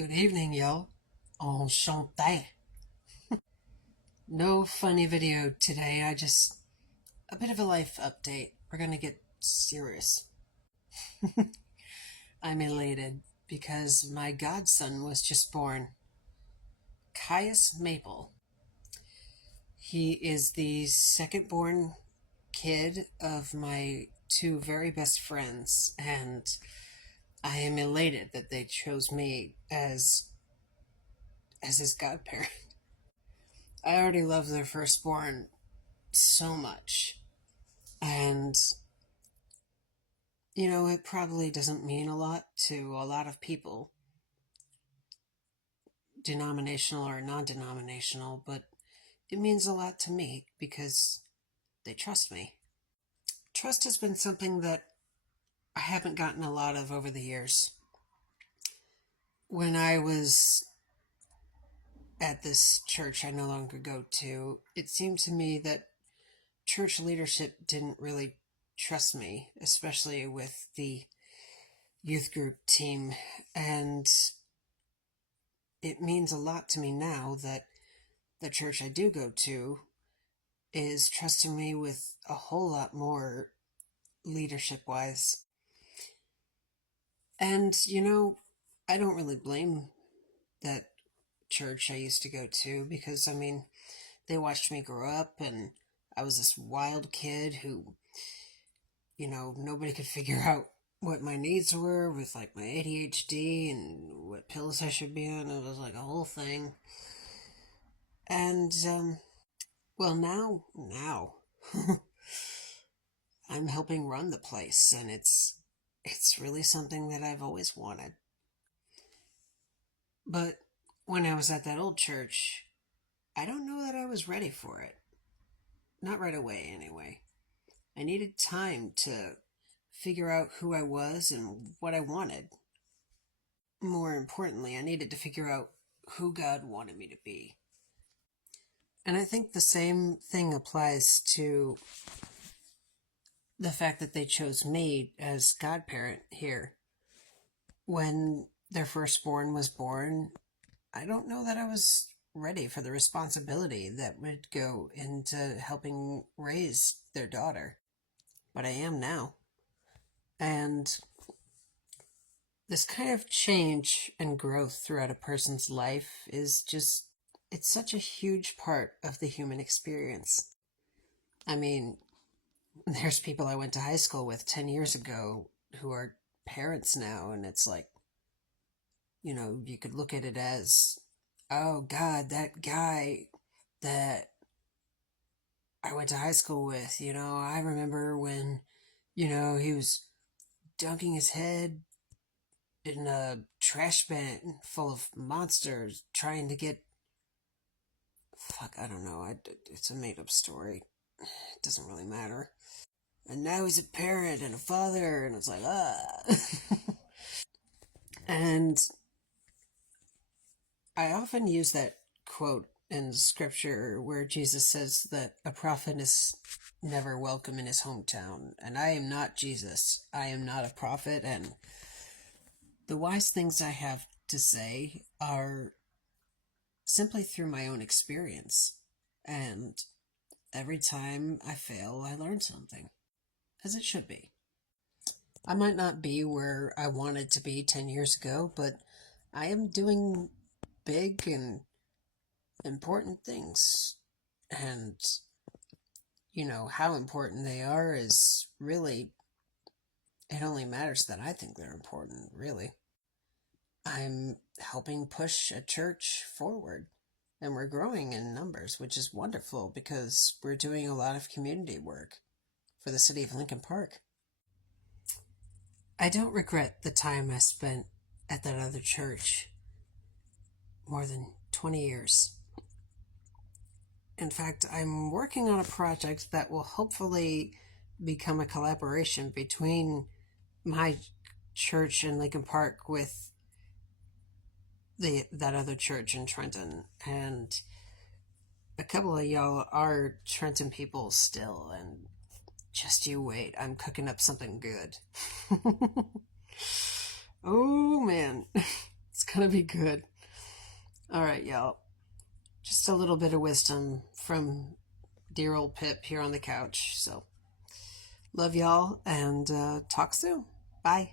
Good evening, y'all. Enchanté. No funny video today. A bit of a life update. We're gonna get serious. I'm elated because my godson was just born. Caius Maple. He is the second born kid of my two very best friends, and I am elated that they chose me as his godparent. I already love their firstborn so much. And, it probably doesn't mean a lot to a lot of people, denominational or non denominational, but it means a lot to me because they trust me. Trust has been something that I haven't gotten a lot of over the years. When I was at this church I no longer go to, it seemed to me that church leadership didn't really trust me, especially with the youth group team. And it means a lot to me now that the church I do go to is trusting me with a whole lot more leadership wise. And, I don't really blame that church I used to go to because, they watched me grow up and I was this wild kid who, nobody could figure out what my needs were with like my ADHD and what pills I should be on. It was like a whole thing. And, well, now, I'm helping run the place, and it's really something that I've always wanted. But when I was at that old church, I don't know that I was ready for it. Not right away, anyway. I needed time to figure out who I was and what I wanted. More importantly, I needed to figure out who God wanted me to be. And I think the same thing applies to the fact that they chose me as godparent here. When their firstborn was born, I don't know that I was ready for the responsibility that would go into helping raise their daughter. But I am now. And this kind of change and growth throughout a person's life is it's such a huge part of the human experience. There's people I went to high school with 10 years ago who are parents now, and it's like, you could look at it as, oh God, that guy that I went to high school with, I remember when, he was dunking his head in a trash bin full of monsters trying to get, I don't know, it's a made-up story. It doesn't really matter. And now he's a parent and a father, and it's like, And I often use that quote in scripture where Jesus says that a prophet is never welcome in his hometown. And I am not Jesus. I am not a prophet. And the wise things I have to say are simply through my own experience. And every time I fail, I learn something, as it should be. I might not be where I wanted to be 10 years ago, but I am doing big and important things. And, how important they are is really, it only matters that I think they're important, really. I'm helping push a church forward, and we're growing in numbers, which is wonderful because we're doing a lot of community work for the city of Lincoln Park. I don't regret the time I spent at that other church. More than 20 years. In fact, I'm working on a project that will hopefully become a collaboration between my church in Lincoln Park with that other church in Trenton. And a couple of y'all are Trenton people still, and just you wait, I'm cooking up something good. Oh man, it's going to be good. All right, y'all. Just a little bit of wisdom from dear old Pip here on the couch. So, love y'all and talk soon. Bye.